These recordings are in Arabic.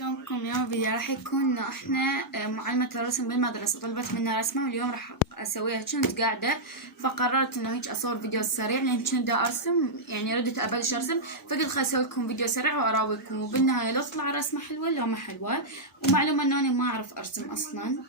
شلونكم؟ اليوم الفيديو راح يكون انه احنا معلمة الرسم بالمدرسة طلبت منا رسمة، واليوم راح اسويها. كنت قاعدة فقررت انه هيك اصور فيديو سريع لان كنت دا ارسم، يعني ردت ابلش ارسم، فقلت خل اسوي لكم فيديو سريع واراويكم، وبالنهاية لو تطلع رسمة حلوة لو ما حلوة. ومعلومة انه انا ما اعرف ارسم اصلا،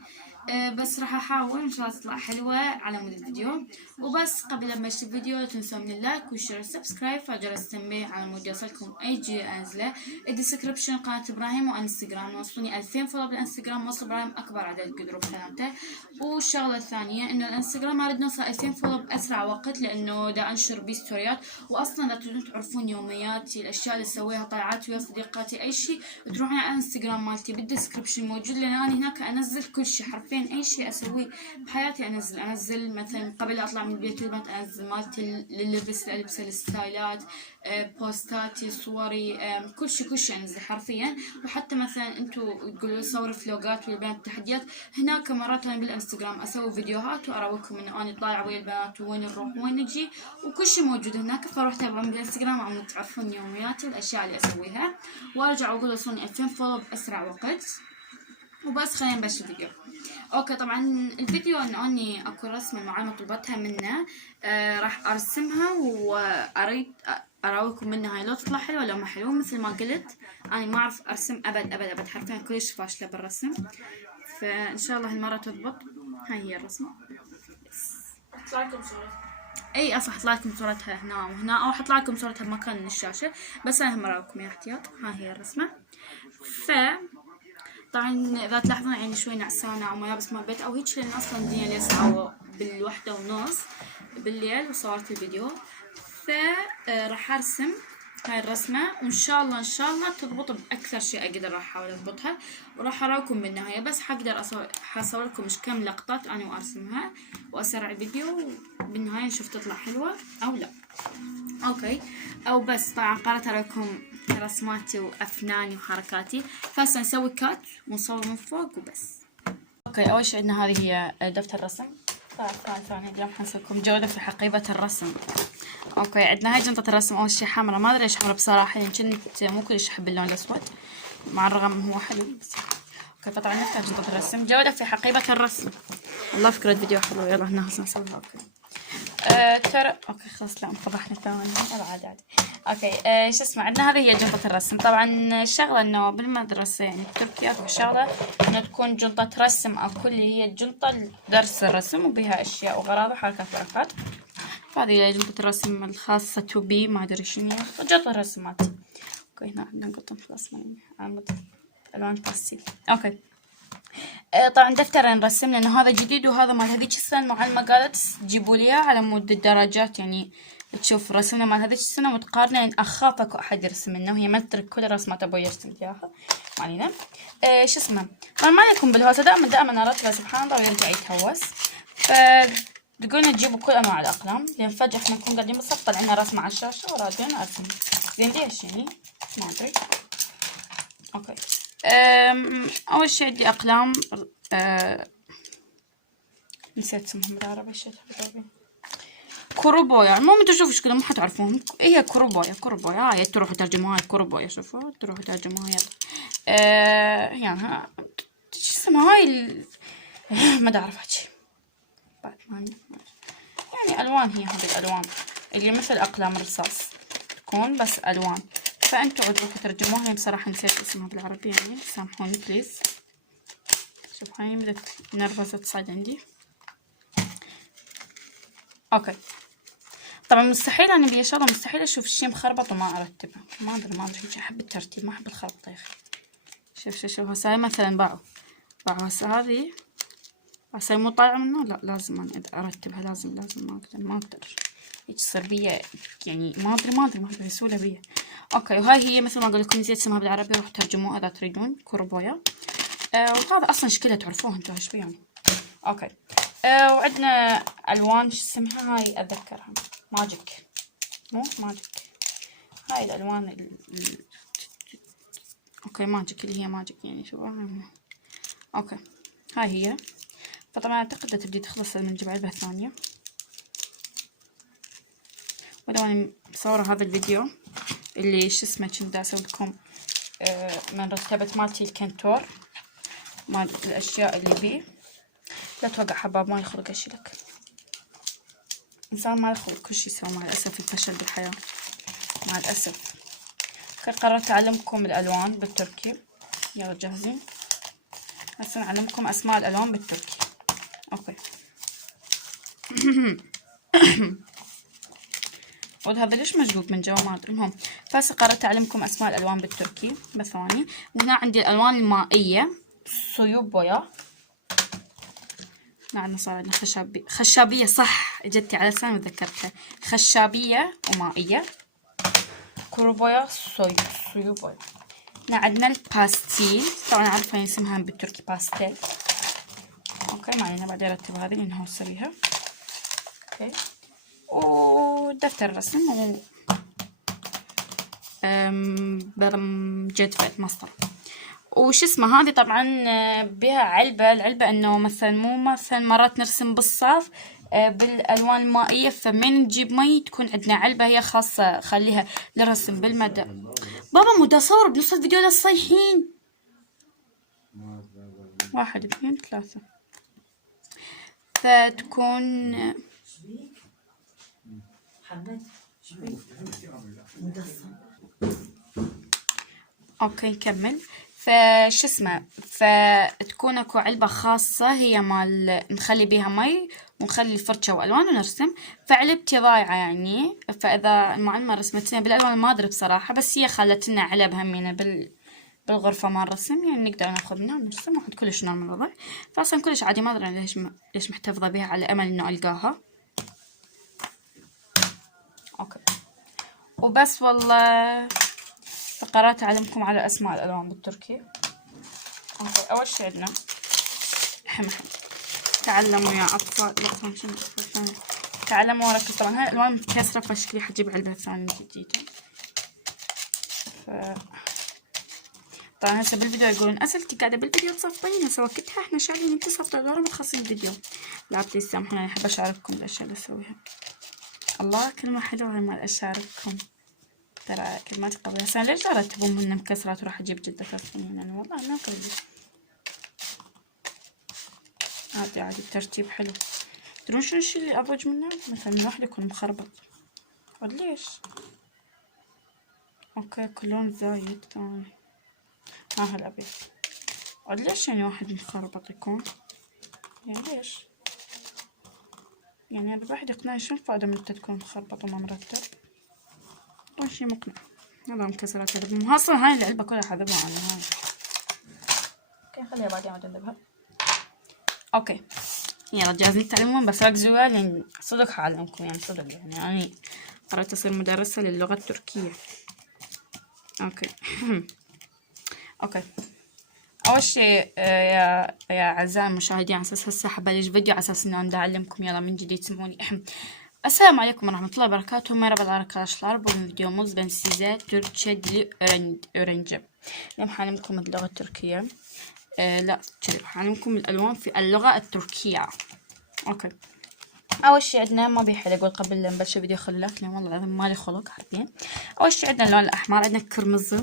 بس راح احاول ان شاء الله تطلع حلوة على مود الفيديو. وبس قبل ما اشوف الفيديو لا تنسوا من اللايك والشير والسبسكرايب وجرس التنبيه على مود يوصلكم اي جديد انزله. الديسكربشن قناة ابراهيم وانستغرام، وصلوني 2000 فولو بالانستغرام، وصل ابراهيم اكبر عدد قدروا بحياته. والشغلة الثانية انه الانستغرام ما اريد نوصل 2000 فولو باسرع وقت لانه دا انشر بيه ستوريات، واصلا اذا تريدون تعرفون يومياتي الاشياء اللي اسويها طلعات ويا صديقاتي اي شيء تروحون على الانستغرام مالتي بالديسكربشن موجود، لان انا هناك انزل كل شيء حرفيا اي شيء اسويه بحياتي انزل مثلا قبل لا اطلع من البيت والبنات انزل مالتي لللبس الالبسه الستايلات، بوستاتي صوري، كل شيء انزل حرفيا. وحتى مثلا انتو تقولوا صور فلوجات والبنات تحديات، هناك مرات انا بالانستغرام اسوي فيديوهات واراويكم انه انا طالعه ويا البنات وين نروح وين نجي وكل شيء موجود هناك. فروح تابعون بالانستغرام عم تعرفون يومياتي والاشياء اللي اسويها. وارجع واقول وصلوني 2000 فولو باسرع وقت. وبس خلينا نبلش الفيديو. اوكي، طبعا الفيديو انه اني اكو رسمه معينه طلبتها منه، راح ارسمها واريد اراويكم منها هاي لو تطلع حلوه لو ما حلوه. مثل ما قلت انا ما اعرف ارسم ابد حرفيا كلش فاشله بالرسم، فان شاء الله هالمره تضبط. هاي هي الرسمه. احط لكم صورتها. اي اصلا احط لكم صورتها هنا وهنا، او احط لكم صورتها بمكان من الشاشه، بس انا هم اراويكم يا احتياط. ها هي الرسمه. ف طبعا اذا تلاحظون يعني شوي نعسانه او ملابس مال البيت او هيك، لان اصلا الدنيا ليل ساعه بالوحدة ونص بالليل وصورت الفيديو. فراح ارسم هاي الرسمة، وان شاء الله تضبط باكثر شيء اقدر. راح احاول اضبطها وراح اراكم بالنهاية، بس حقدر حصور لكم مش كم لقطات انا وارسمها واسرع الفيديو، وبالنهاية نشوف تطلع حلوة او لا. اوكي، او بس طبعا قررت اراكم رسماتي وافناني وحركاتي، فهسه نسوي كات ونصور من فوق وبس. اوكي، اول شيء عندنا هذه هي دفتر الرسم. ثاني اليوم حنسوي لكم جولة في حقيبة الرسم. اوكي، عندنا هاي جنطة الرسم. اول شيء حمرا، ما ادري ليش حمرا بصراحة، يعني كنت مو كلش احب اللون الاسود مع الرغم هو حلو بس. اوكي، فطبعا نفتح جنطة الرسم. جولة في حقيبة الرسم. والله فكرة فيديو حلوة، يلا هنا هسه نسويها. اوكي ترى اوكي خلاص، لا انفضحنا ثواني. عادي. اوكي، شو اسمه، عندنا هذه هي جنطة الرسم. طبعا الشغلة انه بالمدرسة يعني بتركيا اكو شغلة انه تكون جنطة رسم او كل هي جنطة درس الرسم وبها اشياء وغراض وحركات وحركات. هذه هي جنطة الرسم الخاصة بي، ما ادري شنو جنطة الرسمات. اوكي، هنا عندنا قطن خلاص على الوان باستيل. اوكي، طبعا دفتر نرسم لانه هذا جديد وهذا مال هذيك السنه. المعلمه قالت تجيبوا لي على مود الدرجات، يعني تشوف رسمنا مال هذيك السنه متقارنه، لان اخاف اكو احد يرسم لنا وهي ما تترك كل رسمات ابوي يرسم اياها. ما علينا. شو اسمه، طبعا ما عليكم بالهوسه، دائما ارتبه سبحان الله ويرجع يتهوس. ف تقولنا تجيبوا كل انواع الاقلام، لان فجاه احنا نكون قاعدين بالصف طلع لنا رسمه على الشاشه ورادين ارسم. زين ليش يعني؟ ما ادري. اوكي، اول شي عندي اقلام، نسيت اسمهم بالعربي، شيتها بالعربي. كوروبويا. المهم انتو شوفوا شكلهم ما حتعرفون. هي كوروبويا هاي تروحوا ترجموها. هاي كوروبويا، شوفوا تروحوا ترجموها يلا. يعني شو اسمها هاي ما اعرف هادشي باتمان. يعني الوان، هي هذه الالوان اللي مثل اقلام الرصاص تكون بس الوان. فانتوا تروحوا ترجموها. هي بصراحه نسيت اسمها بالعربي، يعني سامحوني بليز. شوف هاي بدت نرفزة تصعد عندي. اوكي، طبعا مستحيل انا بيا شغله مستحيل اشوف شي مخربط وما ارتبه. ما ادري هيك احب الترتيب، ما احب الخربطه يا اخي. شوف هسه هاي مثلا باعوا هسه هذه هسه مو طالعه منه، لا لازم أنا ارتبها. لازم ما اقدر هيك تصير بيا، يعني ما ادري بسهوله بيا. اوكي، وهاي هي مثل ما اقول لكم نسيت اسمها بالعربي، روح ترجموها اذا تريدون. كوربويا. وهذا اصلا شكلها تعرفوها انتو ايش يعني. اوكي، وعندنا الوان. شو اسمها هاي؟ اتذكرها ماجيك. مو ماجيك، هاي الالوان اوكي ماجيك، اللي هي ماجيك يعني شو. اوكي، هاي هي. فطبعا اعتقد تبدي تخلص من نجيب علبة ثانية. ولو انا مصورة هذا الفيديو اللي شو اسمه كنت اسوي لكم من رتبة مالتي الكنتور مال الأشياء اللي بيه. لا توقع حباب، ما يخلق أشيلك، إنسان ما يخلق كل شي يسوي مع الأسف، الفشل بالحياة مع الأسف. قررت أعلمكم الألوان بالتركي. يلا جاهزين؟ هسه نعلمكم أسماء الألوان بالتركي. أوكي. وهذا ليش مشقوق من جوا ما أدري. المهم فهسه قررت أعلمكم أسماء الألوان بالتركي. بس ثواني. وهنا عندي الألوان المائية سuyub boya. عندنا صار عندنا خشابية صح، جتي على لساني وذكرتها. خشابية ومائية. كورو بويا سuyub boya. عندنا الباستيل، طبعا عارفة اسمها بالتركي باستيل. اوكي ما علينا، بعدين ارتب هذه لانها اسويها. اوكي. ودفتر الرسم و جدول مسطرة وش اسمه. هذه طبعا بها علبة. العلبة انه مثلا مو مثلا مرات نرسم بالصاف بالالوان المائية، فمن نجيب مي تكون عندنا علبة هي خاصة خليها للرسم بالمدى. بابا مو اصور بنص الفيديو للصيحين. 1 2 3 فتكون اوكي نكمل. فش اسمه، فتكون اكو علبة خاصة هي مال نخلي بيها مي ونخلي الفرشة والوان ونرسم. فعلبتي ضايعة يعني، فاذا المعلمة رسمت لنا بالالوان ما ادري بصراحة، بس هي خلت لنا علب همينة بالغرفة مال الرسم، يعني نقدر ناخذ منها ونرسم واحد كلش نورمال الوضع. فاصلا كلش عادي، ما ادري ليش محتفظة بيها على امل انه القاها. اوكي وبس والله. فقررت اعلمكم على اسماء الالوان بالتركي. اوكي اول شي عندنا تعلموا يا اطفال. لا تعلموا وركزوا. طبعا هاي الالوان متكسرة فشكلي حجيب علبة ثانية جديدة. طبعا هسه بالفيديو يقولون اسئلتي قاعدة بالفيديو تصفين، هسه وقتها احنا شايلين انت صفطة ما تخلصين الفيديو. لا بليز سامحوني، انا احب اشارككم بالاشياء اللي اسويها. الله كلمة حلوة هاي مال اشارككم، ترى كلمات قوية. هسه ليش ارتبهم من مكسرات وراح اجيب جدة ثانية يعني؟ والله ما قوي. عادي الترتيب حلو. تدرون شنو الشي اللي اضوج منه؟ مثلا الواحد يكون مخربط. ليش؟ اوكي كلون زايد ثاني. ها الابيض. ليش يعني واحد مخربط يكون؟ يعني ليش؟ يعني الواحد يقنعني شنو الفائدة من انت تكون مخربط وما مرتب؟ أول شي مقنع. يلا مكسرات هذا اصلا هاي العلبة كلها حذبها عنها هاي. اوكي خليها بعدين عاد اذبها. اوكي يلا جاهزين تتعلمون؟ بس ركزوا لان صدق حعلمكم يعني صدق يعني قررت اصير مدرسة للغة التركية. اوكي. اوكي اول شيء يا اعزائي المشاهدين، على اساس هسه حبلش فيديو على اساس انه انا اعلمكم يلا من جديد سمعوني. السلام عليكم ورحمة الله وبركاته. Merhabalar arkadaşlar. Bugün videomuz ben size Türkçe dili öğreneceğim. اليوم حعلمكم اللغة التركية. لا حعلمكم الألوان في اللغة التركية. اوكي أول شي عندنا ما بيحل أقول قبل لا نبلش الفيديو خلوك لأن والله العظيم مالي خلق حرفيا. أول شي عندنا اللون الأحمر، عندنا كرمزي.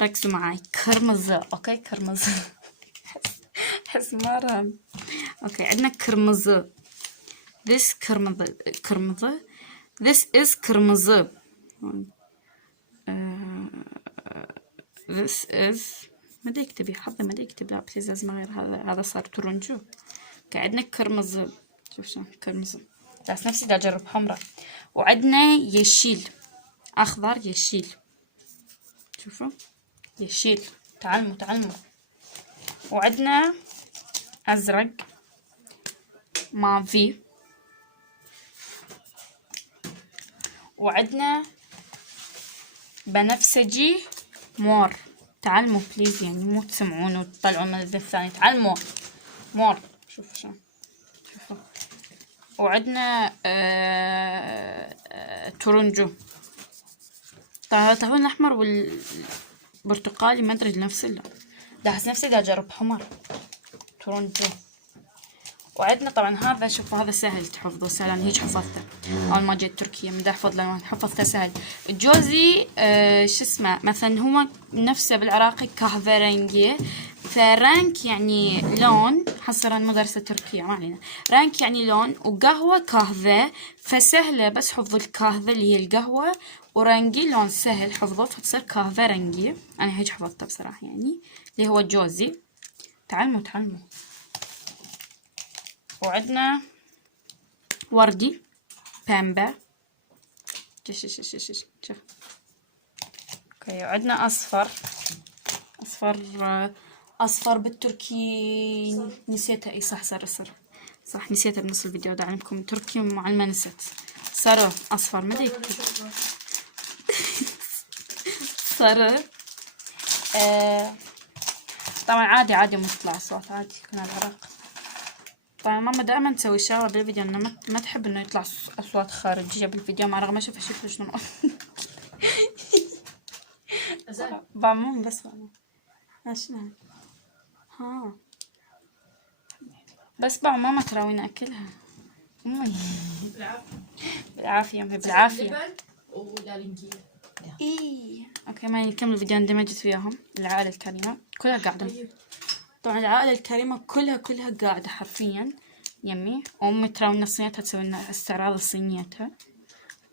ركزوا معاي كرمزي. اوكي كرمزي. حس مرة. اوكي عندنا كرمزي. This kırmızı. This is kırmızı. This is ما ادري اكتبي حظي، ما ادري اكتب. لا بس لازم غير هذا صار ترنجو. عندنا كرمزي. شوف شلون كرمزي. بس نفسي دا اجرب حمرة. وعندنا يشيل اخضر يشيل. شوفوا يشيل. تعلموا. وعندنا ازرق مافي. وعندنا بنفسجي مور. تعلموا بليز يعني مو تسمعون وتطلعون من الذي الثاني. تعلموا مور. شوفوا شلون. شوفوا. وعندنا تورنجو. تعرفون الاحمر والبرتقالي ما ادري نفس اللون. احس نفسي دا اجرب حمر. تورنجو. وعندنا طبعا هذا، شوفوا هذا سهل تحفظه، سهل. انا هيك حفظته اول ما جيت تركيا، من احفظ الالوان حفظته سهل. الجوزي شو اسمه مثلا هو نفسه بالعراقي كهفرنجي، فرانك يعني لون، حصرا مدرسة تركيا ما علينا. رانك يعني لون، وقهوة كهفة، فسهلة بس حفظ الكهفة اللي هي القهوة، ورنجي لون سهل حفظه فتصير كهفة رنجي. انا هيك حفظته بصراحة يعني، اللي هو الجوزي. تعلموا. وعندنا وردي بامبا، شوف اوكي. وعندنا اصفر بالتركي نسيته. اي صح، صح نسيته بنص الفيديو. دا علمكم تركي معلمة نسيت. صار اصفر مدري صار طبعا عادي مطلع صوت عادي، كنا العراق. طبعا ماما دائما تسوي شغله بالفيديو انه ما تحب انه يطلع اصوات خارجيه بالفيديو، مع رغم ما اشوف شنو بعمل بس شنو ها بس بقى ماما تراوينا اكلها بالعافيه بالعافيه. اي اوكي، ما نكمل الفيديو. اندمجت وياهم العائله الكريمه كلها قاعده. طبعا العائله الكريمه كلها قاعده حرفيا يمي. امي تراوينا صينيتها، تسوي لنا استعراض صينيتها.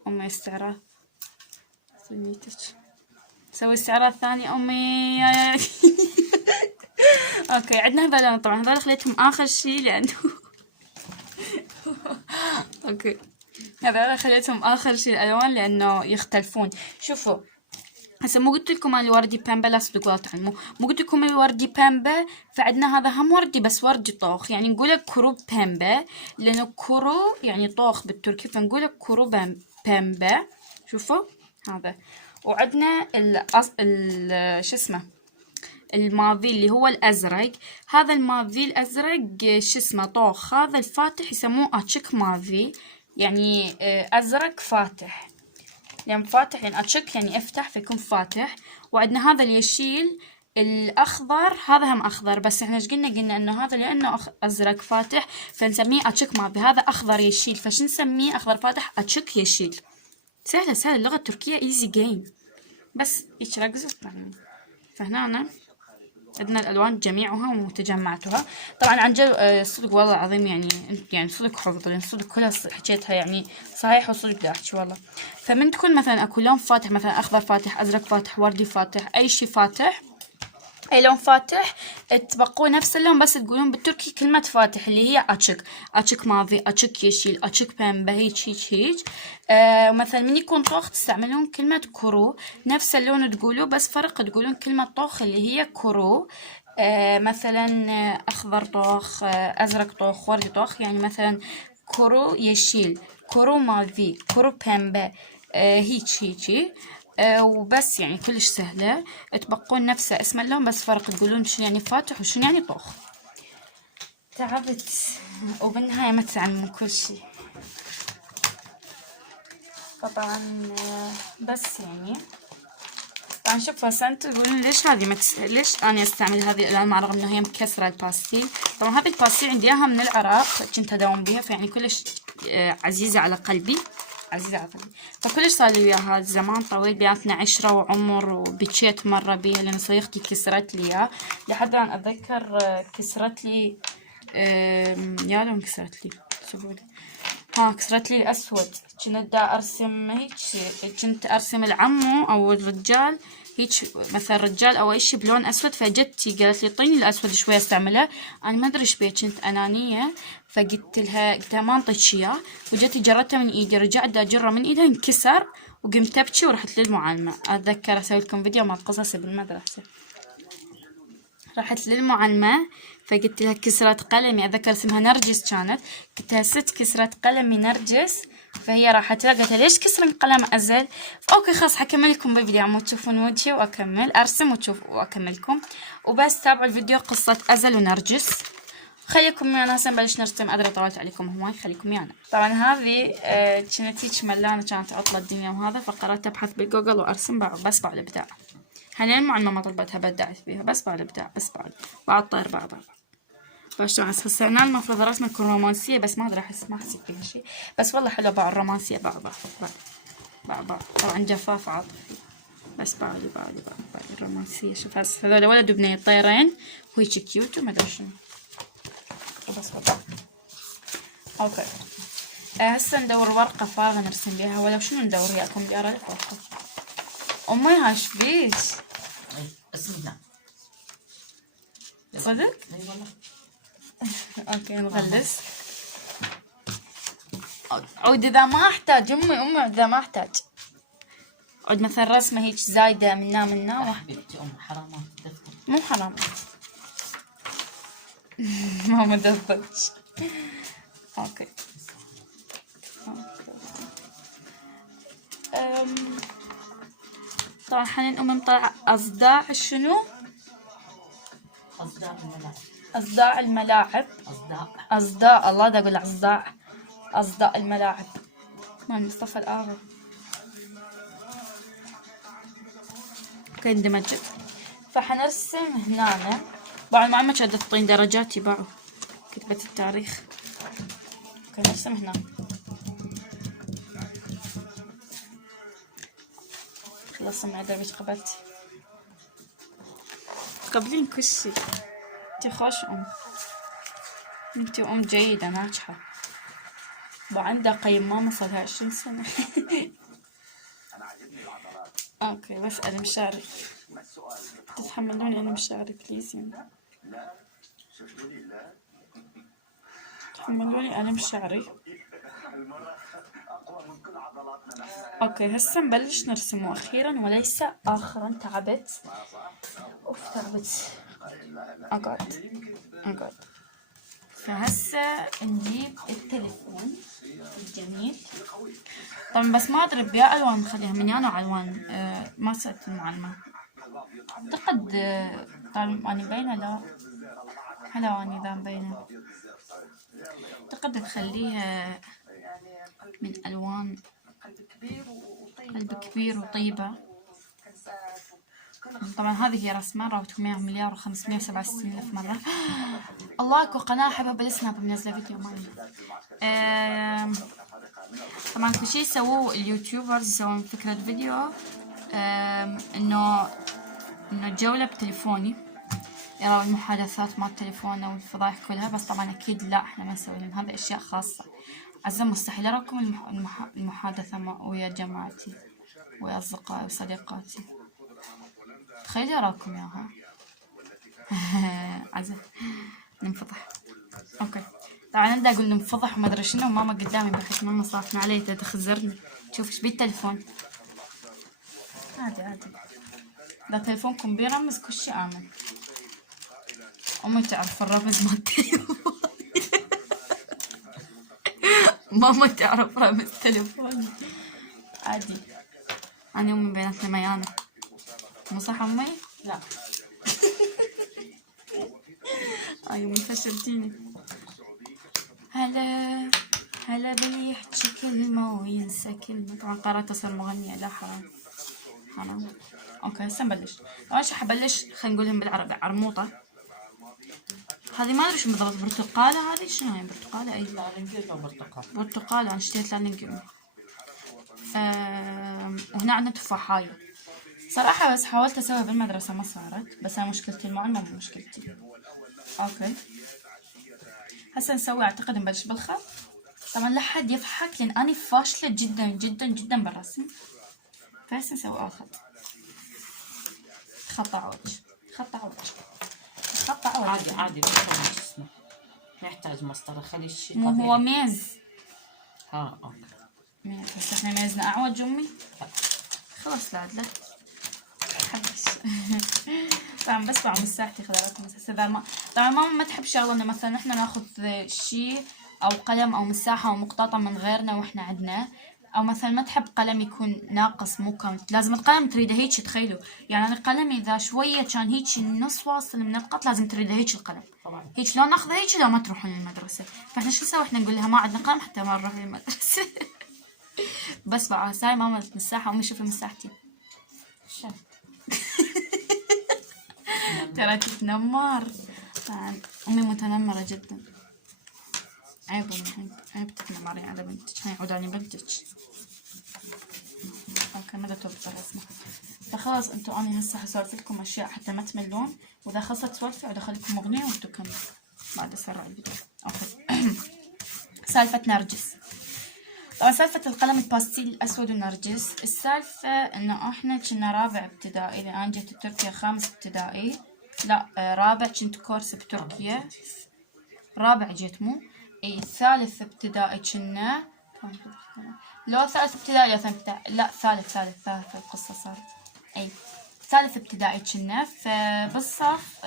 امي استعراض صينيتك، تسوي استعراض ثاني امي اوكي. عندنا هذول طبعا، هذول خليتهم اخر شيء لانه اوكي، هذول خليتهم اخر شيء الالوان لانه يختلفون. شوفوا هسه مو قلت لكم الوردي بامبا، لا تصدقوا ولا تعلموا. مو قلت لكم الوردي بامبا، فعندنا هذا هم وردي بس وردي طوخ، يعني نقوله كرو بامبا لانه كرو يعني طوخ بالتركي، فنقوله كرو بامبا. شوفوا هذا. وعندنا شو اسمه الماضي اللي هو الازرق. هذا الماضي الازرق شو اسمه طوخ. هذا الفاتح يسموه اتشك ماضي، يعني ازرق فاتح، يعني فاتح يعني اتشك يعني افتح فيكون فاتح. وعندنا هذا اللي يشيل الاخضر، هذا هم اخضر بس احنا ايش قلنا انه هذا لانه ازرق فاتح فنسميه اتشك ماضي. هذا اخضر يشيل فش نسميه اخضر فاتح اتشك يشيل. سهله اللغه التركيه ايزي جيم، بس هيك ركزوا فهنا عندنا الالوان جميعها وتجمعتها. طبعا عن جد صدق والله العظيم يعني صدق حفظ، لان صدق كلها حكيتها يعني صحيح وصدق بدي احكي والله. فمن تكون مثلا اكو لون فاتح، مثلا اخضر فاتح، ازرق فاتح، وردي فاتح، اي شيء فاتح، اي لون فاتح تبقوا نفس اللون بس تقولون بالتركي كلمة فاتح اللي هي اتشك ماضي، اتشك يشيل، اتشك بامبا، هيك. مثلا من يكون طوخ تستعملون كلمة كرو، نفس اللون تقولوا بس فرق تقولون كلمة طوخ اللي هي كرو. مثلا اخضر طوخ، ازرق طوخ، وردي طوخ، يعني مثلا كرو يشيل، كرو ماضي، كرو بامبا، هيك. وبس يعني كلش سهلة، تبقون نفس اسم اللون بس فرق تقولون شنو يعني فاتح وشنو يعني طوخ. تعبت وبالنهاية ما تتعلمون كل شيء. فطبعا بس يعني طبعا شوفوا هسه انتم تقولون ليش انا استعمل هذه الالوان مع رغم انه هي مكسرة الباستيل. طبعا هذه الباستيل عندي اياها من العراق، كنت اداوم بيها فيعني كلش عزيزة على قلبي. فكلش صار لي وياها زمان طويل، بيناتنا عشرة وعمر، وبكيت مرة بيها لأن صديقتي كسرت لي إياه. لحد الآن أتذكر كسرت لي يا لون كسرت لي سبولي كسرت لي الأسود. كنت دا أرسم هيك، كنت أرسم العمو أو الرجال هيك، مثلا رجال أو أي شي بلون أسود، فجتي قالت لي طيني الأسود شوية استعمله. أنا ما أدري إيش بيه، كنت أنانية فقلت لها ما انطيتش إياه، وجتي جرته من إيدي، رجعت أجره من إيدها انكسر وقمت أبكي ورحت للمعلمة. أتذكر أسوي لكم فيديو مع قصصي بالمدرسة. رحت للمعلمة فقلت لها كسرت قلمي، أتذكر اسمها نرجس كانت، قلت لها ست كسرت قلمي نرجس. فهي راحت لها قلت لها ليش كسرن قلم أزل؟ أوكي خلاص حكمل لكم بالفيديو عمو تشوفون وجهي وأكمل أرسم وأكملكم. وبس تابعوا الفيديو قصة أزل ونرجس. خليكم ويانا هسه نبلش نرسم. أدري طولت عليكم هواي، خليكم ويانا. طبعا هذه كانت هيك ملانة، كانت عطلة الدنيا وهذا، فقررت أبحث بالجوجل وأرسم بس بعد الإبداع. حاليا المعلمة ما طلبتها بدعت فيها، بس بعد الإبداع، بس بعد طير بعض. فشلون هسه هنا المفروض رسمة تكون رومانسية، بس ما ادري احس ما حسيت فيها شيء، بس والله حلوة باع الرومانسية باع طبعا جفاف عاطفي، بس باعلي الرومانسية. شوف هسه هذول ولد وبنية طيرين وهيجي كيوت وما ادري شنو، وبس وضع. اوكي هسه ندور ورقة فارغة نرسم بيها، ولو شنو ندور وياكم دايرة لك ورقة. امي هاش فيش اسمنا صدق؟ اي والله. اوكي نغلس. عود اذا ما احتاج امي عود اذا ما احتاج، عود مثلا رسمة هيك زايدة منا حبيبتي حرامات الدفتر. مو حرام. ما مدبج. اوكي طبعا حنين نطلع اصداع شنو؟ اصداء الملاعب. اصداع الملاعب. اصداء الله دا اقول اصداع. اصداء الملاعب مال مصطفى الآغا. اوكي اندمجت. فحنرسم هنا طبعا ما كانت تعطيني درجات يباعوا كتبت التاريخ. اوكي نرسم هنا. خلصت معي دربك قبلتي تقبلين كل شي. انتي خوش انتي جيدة ناجحة. وعندها قيم ماما صارها 20 سنة. اوكي بس ألم شعري تتحملوني ألم شعري بليز يعني. تحملوني ألم شعري. اوكي هسه نبلش نرسم اخيرا وليس اخرا. تعبت تعبت اقعد. فهسه نجيب التليفون الجميل طبعا، بس ما ادري بيا الوان نخليها من يانا الوان. ما سألت المعلمة اعتقد طبعا اني مبينة. لا هلا اني ذا مبينة. اعتقد نخليها من الوان قلب كبير وطيبة. طبعا هذه هي رسمة راوتكم اياها مليار و567 ألف مرة. الله اكو قناة احبها بالسناب منزلة فيديو مالي. طبعا كل شي يسووه اليوتيوبرز يسوون فكرة فيديو انه جولة بتليفوني يراو المحادثات مال التليفون والفضايح كلها، بس طبعا اكيد لا احنا ما نسوي لان هذا اشياء خاصة. عزة مستحيل اراكم المحادثة ويا جماعتي ويا اصدقائي وصديقاتي. تخيلي اراكم اياها. عزة ننفضح. اوكي طبعا انا اقول ننفضح وما ادري شنو، وماما قدامي بحس ماما صافنة علي تخزرني. شوف ايش بيه التليفون عادي. اذا تليفونكم بيرمز كل شي امن. امي تعرف الرمز مال التليفون. ماما تعرف رمز تليفوني عادي. انا امي بيناتنا ميانة مو صح امي؟ لا. اي امي فشلتيني. هلا باللي يحكي كلمة وينسى كلمة. طبعا قررت اصير مغنية. لا حرام. اوكي هسه نبلش. اول شي حبلش خلينا نقولهم بالعربي عرموطة. هذه ما ادري شو بالضبط. برتقالة هذه شنو هي؟ برتقالة اي لارنجيل او برتقال. برتقالة. انا اشتريت لارنجيل. وهنا عندنا تفاحية صراحة، بس حاولت اسويها بالمدرسة ما صارت. بس انا مشكلتي المعلمة مو مشكلتي. اوكي هسه نسوي اعتقد نبلش بالخط. طبعا لا حد يضحك لان اني فاشلة جدا جدا جدا بالرسم. فهسه نسوي اول خط. خط عوج. عادي بس اسمه ما يحتاج مسطرة. خلي الشيء مو طبيعي. هو ميز. اوكي ميز. بس احنا ميزنا اعوج امي. خلاص لا حبس. طبعا بس بعمل مساحتي خضارات طبعا ماما ما تحب شغله انه مثلا احنا ناخذ شيء او قلم او مساحه او مقططه من غيرنا واحنا عندنا، او مثلا ما تحب قلم يكون ناقص مو كامل. لازم القلم تريده هيك. تخيلوا يعني انا قلمي اذا شويه كان هيك نص واصل من القط لازم تريده هيك القلم طبعا. هيك لو ناخذه هيك لو ما تروحون للمدرسه. فاحنا شو نسوي؟ احنا نقول لها ما عندنا قلم حتى ما نروح للمدرسه. بس بقى هاي ماما مساحه. امي شوفي مساحتي. ترى تتنمر. طبعا أمي متنمرة جدا. عيب أمي، عيب تتنمري على بنتك، هاي عوداني بنتك. اوكي ماذا توقف الرسمة. فخلاص انتو اني هسه حسولف لكم اشياء حتى ما تملون، واذا خلصت سوالفي ادخل لكم اغنية وانتو كملوا بعد اسرع الفيديو. اوكي. سالفة نرجس. طبعا سالفة القلم الباستيل الاسود ونرجس، السالفة انه احنا كنا رابع ابتدائي، لان انا جيت تركيا خامس ابتدائي، لا رابع، كنت كورس بتركيا، رابع جيت مو اي، ثالث ابتدائي كنا، لو ثالث ابتدائي لا ثالث القصة صارت اي ثالث ابتدائي كنا. فبالصف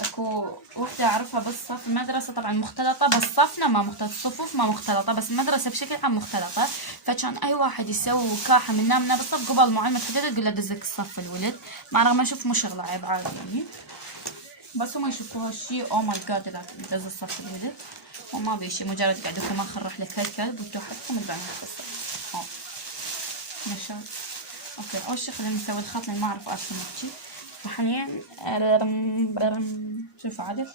اكو وحدة اعرفها بالصف، المدرسة طبعا مختلطة بس صفنا ما مختلط، الصفوف ما مختلطة بس المدرسة بشكل عام مختلطة. فكان اي واحد يسوي وكاحة منا بالصف قبل معلمة تحدد تقول له دزك الصف الولد، مع رغم ما اشوف مو شغلة عيب عادي يعني، بس هم يشوفوا هالشي او ماي جاد اذا دز الصف الولد، وما بي شي، مجرد قاعدكم اخرح لك هالكلب وانتو حدكم تبعنا القصة. نشاط. اوكي اول شي خلينا نسوي الخط لان ما اعرف ارسم هالشي. وحاليا شوفوا عدل.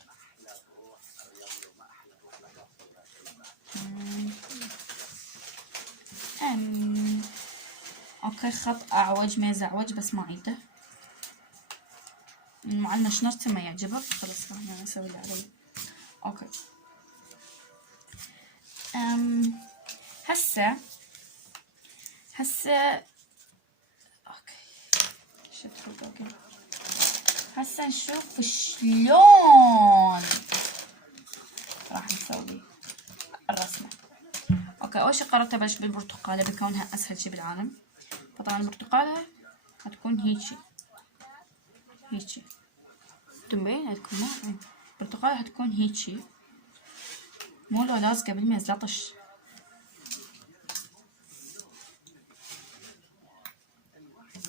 اوكي خط اعوج ما يزعوج بس ما عيده. المعلمة شنرسم ما يعجبك خلاص انا اسوي اللي علي. اوكي هسه اوكي هسه نشوف شلون راح نسوي الرسمة. اوكي اول شي قررت ابلش بالبرتقالة بكونها اسهل شي بالعالم. فطبعا البرتقالة هتكون هيجي تنبين عندكم البرتقالة هتكون هيجي، مو لو لازقة بالميز لا طش.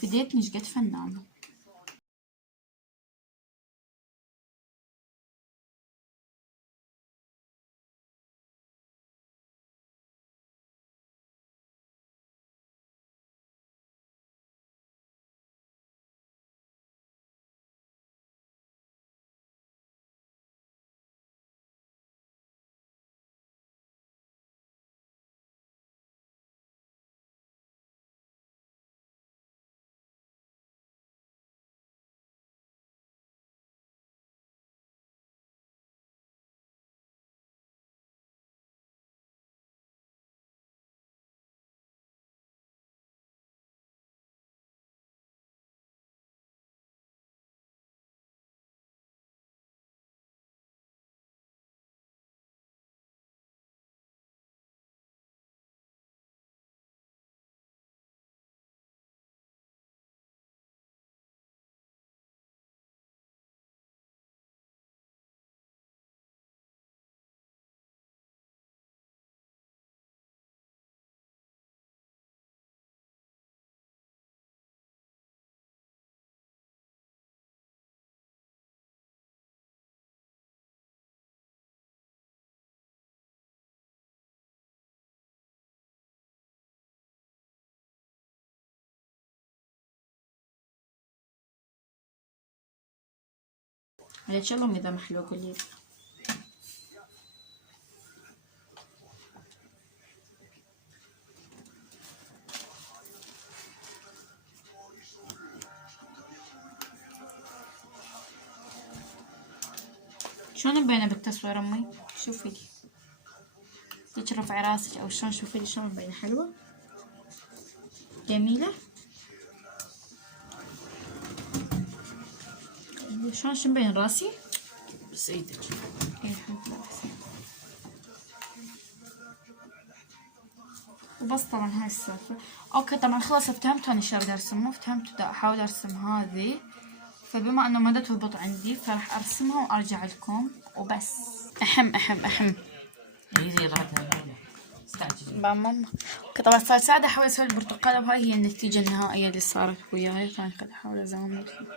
بديتني شقد فنانة. على شلهم اذا محلو قولي. شلون مبينة بالتصوير امي؟ شوفي لي هيك رفعي راسك او شلون، شوفي لي شلون مبينة حلوة جميلة. شلون شو مبين راسي؟ بس ايدك. اي الحمد لله. وبس طبعا هاي السالفة. اوكي طبعا خلاص فهمتوا انا شو اريد ارسم، مو فهمتوا دا احاول ارسم هذه، فبما انه ما تضبط عندي فراح ارسمها وارجع لكم وبس. احم هي زي غادة استعجلي. ماما اوكي طبعا صار ساعدة احاول اسوي البرتقالة، وهاي هي النتيجة النهائية اللي صارت وياي. فانا قاعدة احاول ازامل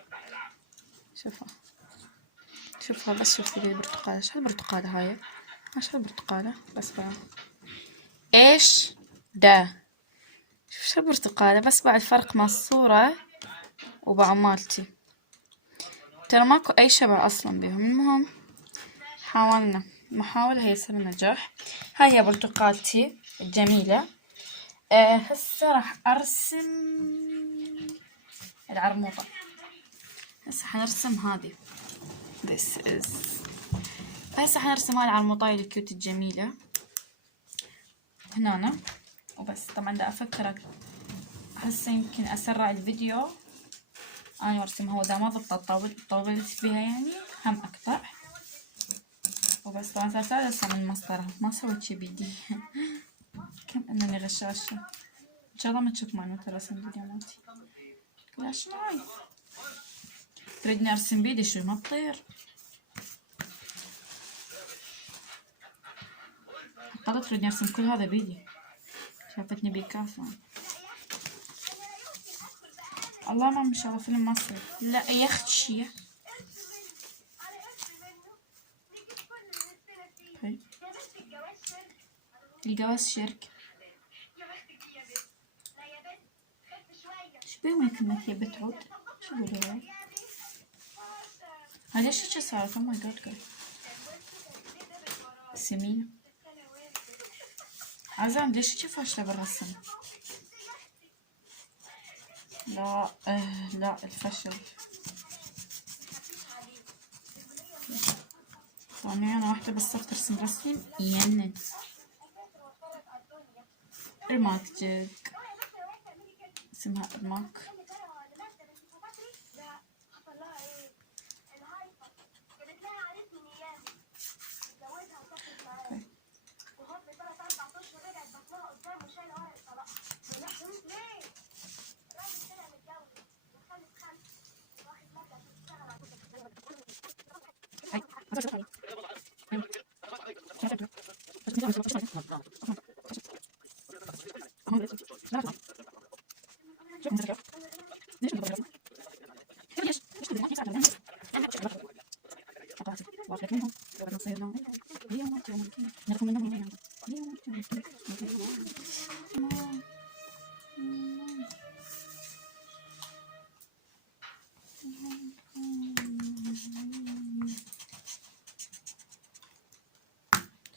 شوفها بس شوفي لي البرتقالة. شو البرتقالة هاي؟ شو البرتقالة بس بقى ايش ده؟ شو البرتقالة بس بعد فرق مع الصورة وبع مالتي. ترى ماكو اي شبع اصلا بيهم. المهم حاولنا محاولة هي سر النجاح. هاي هي برتقالتي الجميلة. هسه راح ارسم العرموطة. هسه حنرسم هذه this is. هسه حنرسم هاي العرموطاية الكيوت الجميلة هنا وبس. طبعا دا افكرك هسه يمكن اسرع الفيديو انا وارسمها، واذا ما طولت بيها يعني هم اقطع وبس. طبعا صار ارسم المسطرة، ما سويت شي بيدي كم انني غشاشة. ان شاء الله ما تشوف معناته رسم الفيديو مالتي. لا شنو هاي تريدني ارسم بيدي شو ما تطير. حتى تريدني ارسم كل هذا بيدي. شافتني بيكاسو. الله ما ان شاء الله فيلم مصري. لا يا اختي الجواز شركة. شو بيهم كلمة يا بتعود؟ شو بيقولوا هاي؟ ليش هيك صارت؟ او ماي جاد سمينة عزام ليش هيك فاشلة بالرسم؟ لا لا الفشل. طبعا انا واحدة بس صرت ارسم رسم ينن. ارماك جيك اسمها ارماك.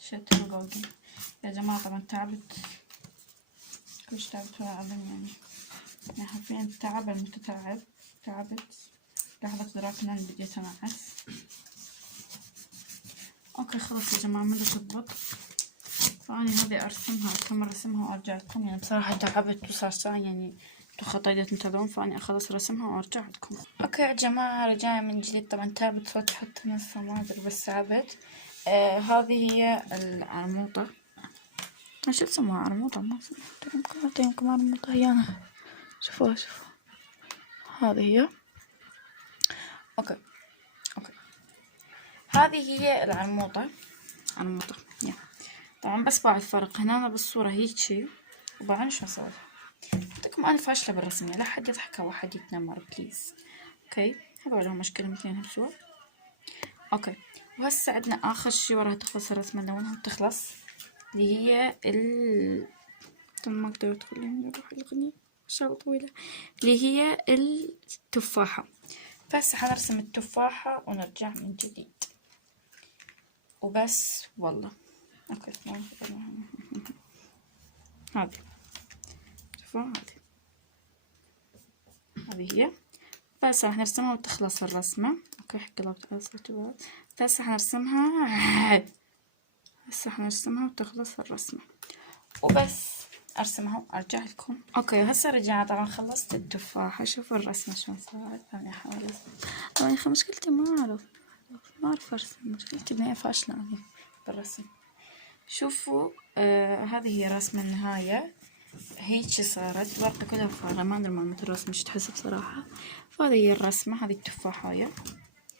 شتر جوجل يا جماعة. طبعا تعبت كلش تعبت يعني حرفيا تعب المتتعب. تعبت لحظة دراكنا بديت انعس. اوكي خلاص يا جماعة ما تضبط. فاني هذه ارسمها اكمل رسمها وارجع لكم. يعني بصراحة تعبت وصار ساعة يعني خطية تنتظرون. فاني اخلص رسمها وارجع لكم. اوكي يا جماعة رجعنا من جديد. طبعا تعبت صوت حتى نص ما ادري بس تعبت. هذه هي العرموطة. شو اسمها عرموطة؟ ما يمكن عرموطة هي أنا. شوفوها شوفوها هذه هي. اوكي هذه هي العرموطة. عرموطة طبعا بس بعد فرق هنا بالصورة هيجي وبعدين شو اسوي لكم. انا فاشلة بالرسم لا حد يضحك او حد يتنمر بليز. اوكي هذول هم مشكلة مثلين هالشوى. اوكي وهسه عندنا اخر شي وراها تخلص الرسمة لونها تخلص اللي هي ما اقدر ادخل اروح الاغنية شغلة طويلة اللي هي التفاحة. بس حنرسم التفاحة ونرجع من جديد وبس والله. اوكي هذه شوفوا هذه هي. بس راح نرسمها وتخلص الرسمة. اوكي قلبت اصلا بس حنرسمها وتخلص الرسمة وبس. ارسمها وارجع لكم. اوكي هسه رجعنا. طبعا خلصت التفاحة. شوفوا الرسمة شلون صارت. انا احاول طبعا يا اخي مشكلتي ما اعرف ارسم. مشكلتي بنية فاشلة يعني بالرسم. شوفوا هذه هي رسمة النهاية. هيك صارت الورقة كلها فارغة. ما ادري مالت الرسمة ايش تحس بصراحة. فهذه هي الرسمة. هذه التفاحية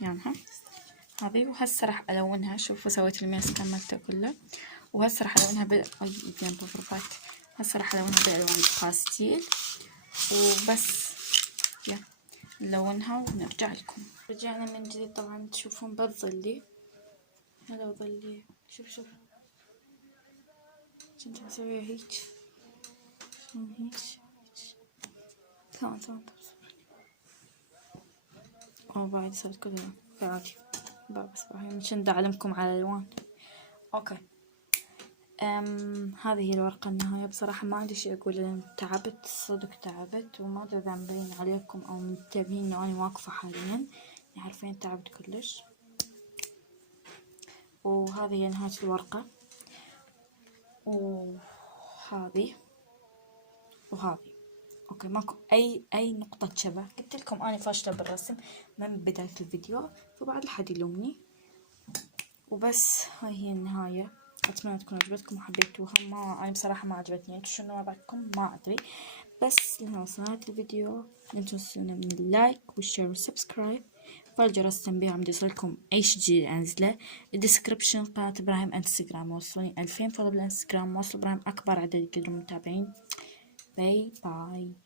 يعني هذه. وهسه راح الونها. شوفوا سويت الميس كملته كله. وهسه راح الونها هسه راح الونها بالوان باستيل وبس. يا نلونها ونرجع لكم. رجعنا من جديد. طبعا تشوفون بظلي هذا ظلي. شوف كنت اسويها هيك ثواني أو بعد صارت كلها عادي. بس عشان أعلمكم على الألوان. أوكي. هذه هي الورقة النهاية. بصراحة ما عندي شي أقول، لأن تعبت صدق تعبت، وما أدري إذا مبين عليكم أو منتبهين إنه أنا واقفة حاليا، عارفين تعبت كلش. وهذه هي نهاية الورقة، وهذه اوكي. ماكو اي نقطة شبه. قلت لكم انا فاشلة بالرسم من بداية الفيديو، فبعد لحد يلومني. وبس هاي هي النهاية. اتمنى تكون عجبتكم وحبيتوها. انا بصراحة ما عجبتني، انتو شنو وضعكم ما ادري. بس لما وصلت الفيديو لا تنسونا من اللايك والشير والسبسكرايب، فعل جرس التنبيه عم يوصلكم اي شي جديد انزله. الديسكربشن قناة ابراهيم انستغرام، وصلوني 2000 فولو بالانستغرام، وصل ابراهيم اكبر عدد كل المتابعين. باي باي.